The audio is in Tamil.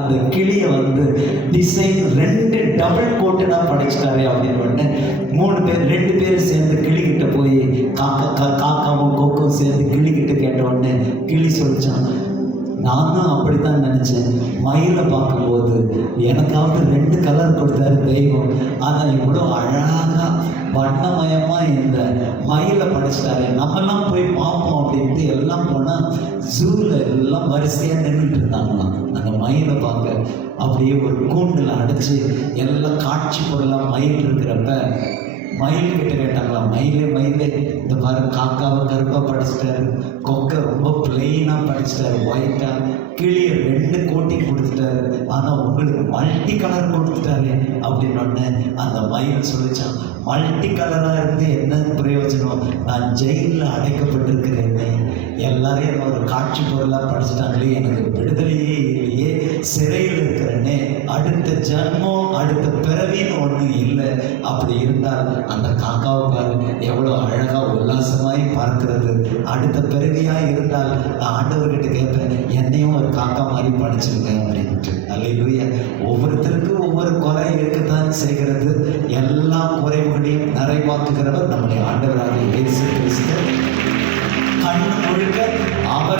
அந்த கிளியை டிசைன் 2 டபுள் கோட்டுனா படிச்சுட்டாரு அப்படின்னு உடனே 2 பேர் சேர்ந்து கிளிகிட்ட போய் காக்காவும் கொக்கும் சேர்ந்து கிளிகிட்ட கேட்ட உடனே கிளி சொல்லிச்சான், நானும் அப்படித்தான் நினைச்சேன். மயிலை பார்க்கும்போது எனக்காவது 2 கலர் கொடுத்தாரு தெய்வம், ஆனால் இவ்வளோ அழகா வண்ணமயமா இந்த மயிலை படிச்சிட்டாரு, நம்மெல்லாம் போய் பார்ப்போம் அப்படின்ட்டு எல்லாம் போனால் ஜூவில் எல்லாம் வரிசையாக நின்றுட்டு இருந்தாங்களாம் அந்த மயிலை பார்க்க. அப்படியே ஒரு கூண்டில் அடைச்சி எல்லாம் காட்சி பொருளாக மயில் இருக்கிறப்ப மயில் கிட்ட கேட்டாங்களா, மயிலே இந்த மாதிரி காக்காவை கருப்பாக படிச்சிட்டாரு, கொக்கை ரொம்ப பிளெயினாக படிச்சிட்டாரு ஒயிட்டாக, கிளியை 2 கோட்டிங் கொடுத்துட்டாரு, ஆனால் உங்களுக்கு மல்டி கலர் கொடுத்துட்டாரு அப்படின்னு அந்த மயில் சொல்லிச்சான், மல்டி கலராக இருந்து என்ன பிரயோஜனம், நான் ஜெயிலில் அடைக்கப்பட்டிருக்கிறேன்னே, எல்லாரையும் என்ன ஒரு காட்சி பொருளாக படிச்சுட்டாங்களே, எனக்கு விடுதலையே இல்லையே, சிறையில் இருக்கிறேன்னே, அடுத்த ஜன்மம் அடுத்த பிறவின்னு ஒன்று இல்லை. அப்படி இருந்தால் அந்த காக்காவை பாருங்க எவ்வளோ அழகாக உல்லாசமாய் பார்க்கிறது. அடுத்த பிறவியாக இருந்தால் நான் ஆண்டவர்கிட்ட கேட்பேன், என்னையும் ஒரு காக்கா மாதிரி படிச்சிருக்கேன் அப்படின்ட்டு. அல்லேலூயா. ஒவ்வொருத்தருக்கும் ஒவ்வொரு குறை இருக்கத்தான் செய்கிறது. எல்லா குறைவுகளையும் நிறைவாக்குகிறவர் நம்முடைய ஆண்டவராகிய இயேசு கிறிஸ்து. கண்ணு முழுக்க